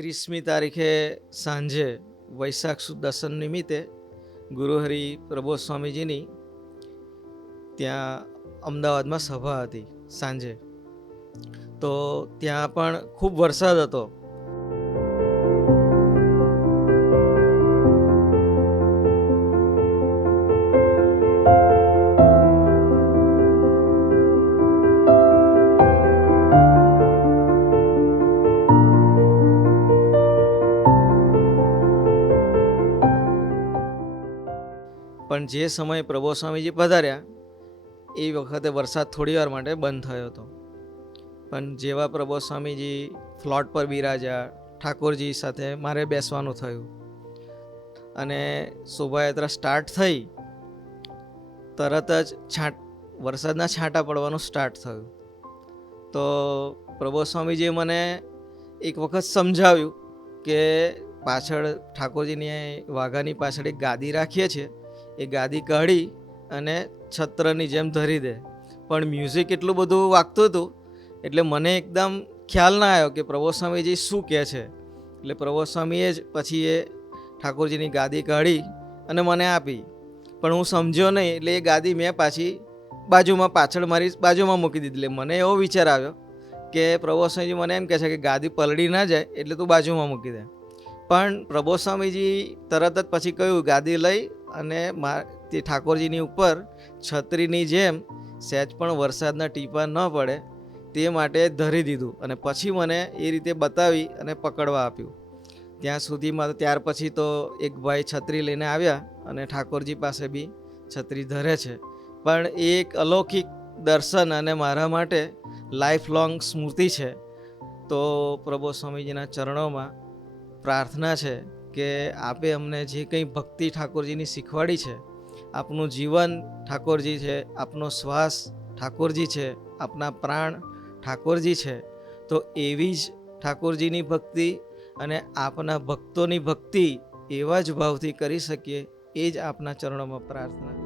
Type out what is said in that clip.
30મી તારીખે સાંજે વૈશાખ સુદ દસમ નિમિત્તે ગુરુહરિ પ્રબોધ સ્વામીજીની ત્યાં અમદાવાદમાં સભા હતી સાંજે. તો ત્યાં પણ ખૂબ વરસાદ હતો. પણ જે સમયે પ્રબોધ સ્વામીજી પધાર્યા એ વખતે વરસાદ થોડી વાર માટે બંધ થયો હતો. પણ જેવા પ્રબોધ સ્વામીજી ફ્લોટ પર બિરાજ્યા, ઠાકોરજી સાથે મારે બેસવાનું થયું અને શોભાયાત્રા સ્ટાર્ટ થઈ, તરત જ વરસાદના છાંટા પડવાનું સ્ટાર્ટ થયું. તો પ્રબોધ સ્વામીજીએ મને એક વખત સમજાવ્યું કે પાછળ ઠાકોરજીની વાઘાની પાછળ એક ગાદી રાખીએ છીએ, એ ગાદી કાઢી અને છત્રની જેમ ધરી દે. પણ મ્યુઝિક એટલું બધું વાગતું હતું એટલે મને એકદમ ખ્યાલ ના આવ્યો કે પ્રબોધ સ્વામીજી શું કહે છે. એટલે પ્રબોધ સ્વામીએ જ પછી એ ઠાકોરજીની ગાદી કાઢી અને મને આપી. પણ હું સમજ્યો નહીં એટલે એ ગાદી મેં પાછી પાછળ મારી બાજુમાં મૂકી દીધી. એટલે મને એવો વિચાર આવ્યો કે પ્રબોધ સ્વામીજી મને એમ કહે છે કે ગાદી પલળી ના જાય એટલે તું બાજુમાં મૂકી દે. પણ પ્રબોધ સ્વામીજી તરત જ પછી કહ્યું ગાદી લઈ અને તે ઠાકોરજીની ઉપર છત્રીની જેમ સહેજ પણ વરસાદના ટીપા ન પડે તે માટે ધરી દીધું અને પછી મને એ રીતે બતાવી અને પકડવા આપ્યું. ત્યાં સુધીમાં ત્યાર પછી તો એક ભાઈ છત્રી લઈને આવ્યા અને ઠાકોરજી પાસે બી છત્રી ધરે છે. પણ એ એક અલૌકિક દર્શન અને મારા માટે લાઈફ લોંગ સ્મૃતિ છે. તો પ્રબોધ સ્વામીજીના ચરણોમાં પ્રાર્થના છે કે આપે અમને જે કંઈ ભક્તિ ઠાકોરજીની શીખવાડી છે, આપનું જીવન ઠાકોરજી છે, આપનો શ્વાસ ઠાકોરજી છે, આપના પ્રાણ ઠાકોરજી છે. તો એવી જ ઠાકોરજીની ભક્તિ અને આપના ભક્તોની ભક્તિ એવા જ ભાવથી કરી શકીએ, એ જ આપના ચરણોમાં પ્રાર્થના.